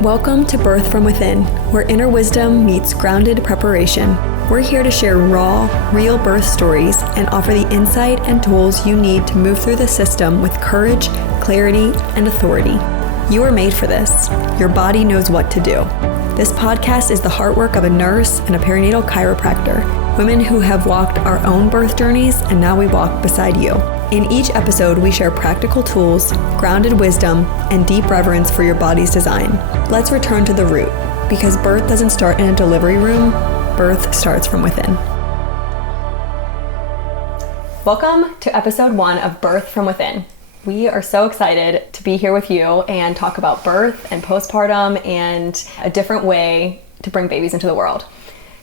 Welcome to Birth from Within, where inner wisdom meets grounded preparation. We're here to share raw, real birth stories and offer the insight and tools you need to move through the system with courage, clarity, and authority. You are made for this. Your body knows what to do. This podcast is the heart work of a nurse and a perinatal chiropractor, women who have walked our own birth journeys, and now we walk beside you. In each episode, we share practical tools, grounded wisdom, and deep reverence for your body's design. Let's return to the root, because birth doesn't start in a delivery room, birth starts from within. Welcome to episode 1 of Birth from Within. We are so excited to be here with you and talk about birth and postpartum and a different way to bring babies into the world.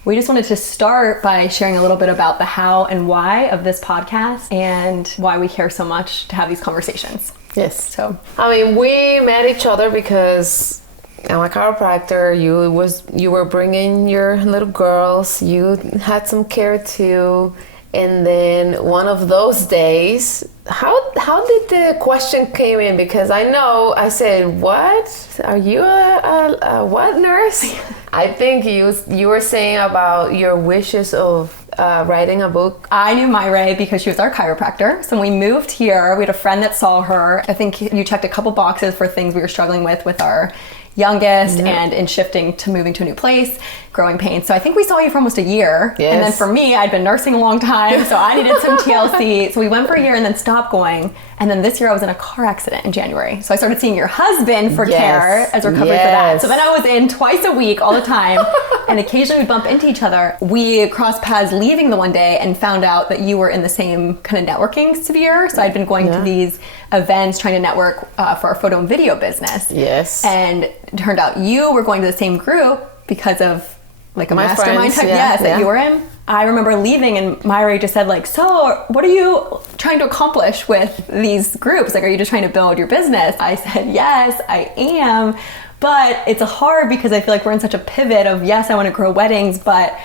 We just wanted to start by sharing a little bit about the how and why of this podcast and why we care so much to have these conversations. Yes. So, we met each other because I'm a chiropractor. You were bringing your little girls. You had some care too. And then one of those days, how did the question came in? Because I said, what? Are you a what nurse? I think you were saying about your wishes of writing a book. I knew Myra because she was our chiropractor. So when we moved here, we had a friend that saw her. I think you checked a couple boxes for things we were struggling with our youngest, and in shifting to moving to a new place, growing pains. So I think we saw you for almost a year. Yes. And then for me, I'd been nursing a long time, so I needed some TLC. So we went for a year and then stopped going. And then this year I was in a car accident in January. So I started seeing your husband for care as recovery for that. So then I was in twice a week all the time. And occasionally we'd bump into each other. We crossed paths leaving the one day and found out that you were in the same kind of networking sphere. So I'd been going to these events trying to network for our photo and video business. Yes. And it turned out you were going to the same group because of like a My mastermind friends, type that you were in. I remember leaving and Myra just said so what are you trying to accomplish with these groups? Like, are you just trying to build your business? I said, yes, I am. But it's hard because I feel like we're in such a pivot of, yes, I want to grow weddings, but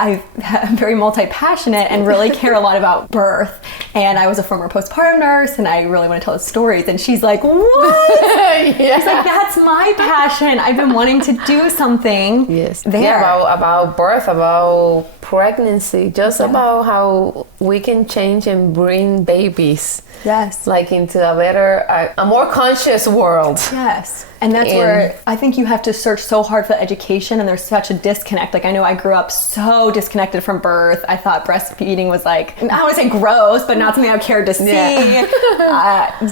I'm very multi-passionate and really care a lot about birth. And I was a former postpartum nurse and I really want to tell the stories. And she's like, what? She's like, that's my passion. I've been wanting to do something there. Yeah, about birth, about pregnancy, just about how we can change and bring babies. Yes. Like into a better, a more conscious world. Yes. And that's where I think you have to search so hard for education, and there's such a disconnect. Like, I know I grew up so disconnected from birth. I thought breastfeeding was like, I don't want to say gross, but not something I cared to see.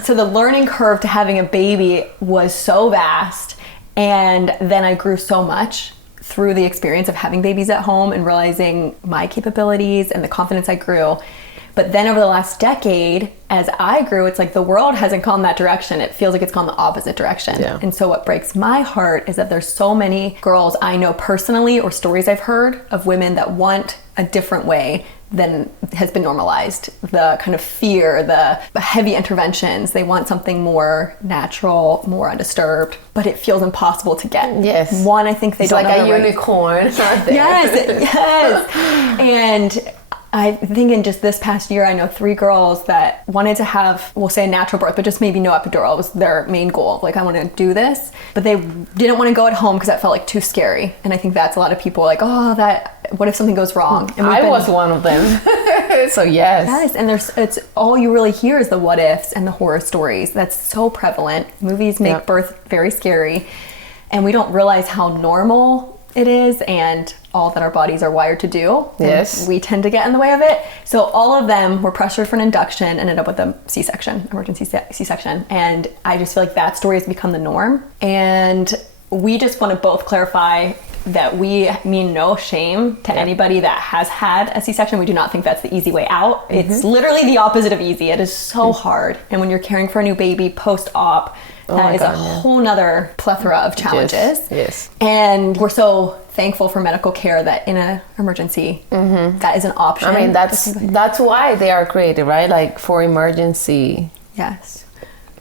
So the learning curve to having a baby was so vast. And then I grew so much through the experience of having babies at home and realizing my capabilities and the confidence I grew. But then over the last decade, as I grew, it's like the world hasn't gone that direction. It feels like it's gone the opposite direction. Yeah. And so what breaks my heart is that there's so many girls I know personally or stories I've heard of women that want a different way than has been normalized. The kind of fear, the heavy interventions, they want something more natural, more undisturbed, but it feels impossible to get. Yes. One, I think they don't know. It's like a unicorn. Yes. And I think in just this past year, I know 3 girls that wanted to have, we'll say a natural birth, but just maybe no epidural was their main goal. Like, I want to do this, but they didn't want to go at home because that felt like too scary. And I think that's a lot of people like, what if something goes wrong? And I was one of them. So yes. And it's all you really hear is the what ifs and the horror stories. That's so prevalent. Movies make birth very scary, and we don't realize how normal it is and all that our bodies are wired to do. Yes. We tend to get in the way of it. So all of them were pressured for an induction and ended up with a C-section, emergency C-section. And I just feel like that story has become the norm. And we just want to both clarify that we mean no shame to anybody that has had a C-section. We do not think that's the easy way out. It's literally the opposite of easy. It is so hard. And when you're caring for a new baby post-op, that is a whole nother plethora of challenges. Yes. And we're so thankful for medical care that in an emergency, that is an option. I mean, that's why they are created, right? Like for emergency. Yes.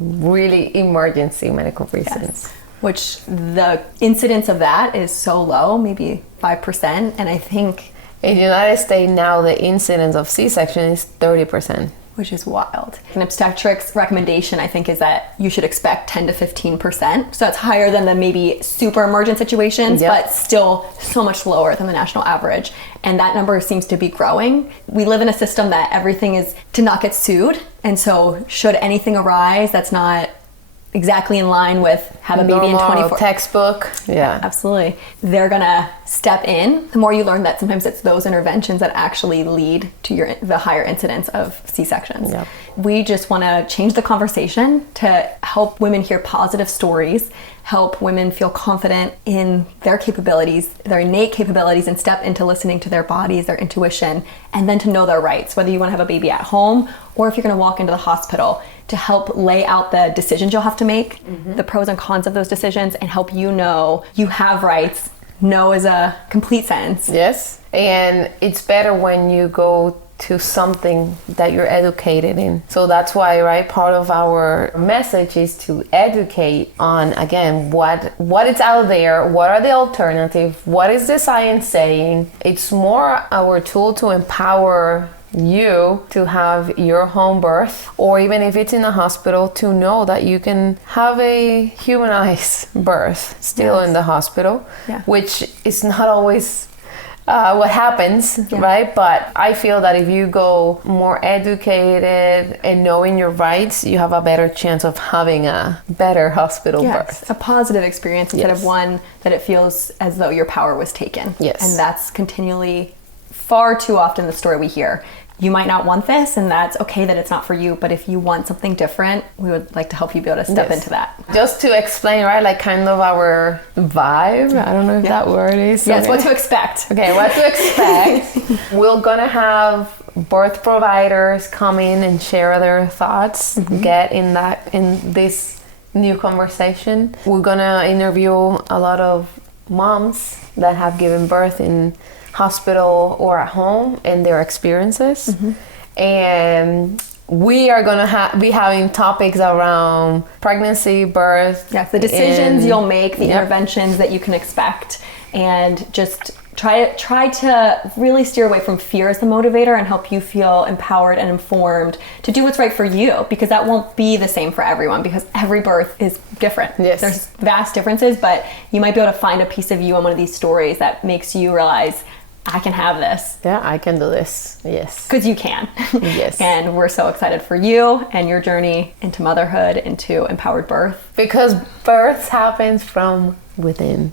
Really emergency medical reasons. Yes. Which the incidence of that is so low, maybe 5%. And I think in the United States now, the incidence of C-section is 30%. which is wild. An obstetrics recommendation, I think, is that you should expect 10 to 15%. So that's higher than the maybe super emergent situations, but still so much lower than the national average. And that number seems to be growing. We live in a system that everything is to not get sued. And so should anything arise that's not exactly in line with have a baby in 24 textbook. Yeah, absolutely, they're gonna step in. The more you learn that sometimes it's those interventions that actually lead to the higher incidence of C-sections. We just want to change the conversation to help women hear positive stories, help women feel confident in their capabilities, their innate capabilities, and step into listening to their bodies, their intuition, and then to know their rights, whether you want to have a baby at home or if you're going to walk into the hospital, to help lay out the decisions you'll have to make, the pros and cons of those decisions, and help you know you have rights. No is a complete sentence. Yes, and it's better when you go to something that you're educated in. So that's why, right, part of our message is to educate on, again, what is out there, what are the alternatives, what is the science saying. It's more our tool to empower you to have your home birth, or even if it's in a hospital, to know that you can have a humanized birth still in the hospital, which is not always what happens, right? But I feel that if you go more educated and knowing your rights, you have a better chance of having a better hospital birth. A positive experience instead of one that it feels as though your power was taken. And that's continually, far too often, the story we hear. You might not want this, and that's okay that it's not for you, but if you want something different, we would like to help you be able to step into that. Just to explain, right, like kind of our vibe, I don't know if that word is. Yes, what to expect. Okay, what to expect. We're gonna have birth providers come in and share their thoughts, get in this new conversation. We're gonna interview a lot of moms that have given birth in hospital or at home and their experiences. And we are going to be having topics around pregnancy, birth. The decisions you'll make, the interventions that you can expect, and just try to really steer away from fear as the motivator and help you feel empowered and informed to do what's right for you, because that won't be the same for everyone, because every birth is different. There's vast differences, but you might be able to find a piece of you in one of these stories that makes you realize, I can have this. I can do this. Yes. Because you can. And we're so excited for you and your journey into motherhood, into empowered birth. Because birth happens from within.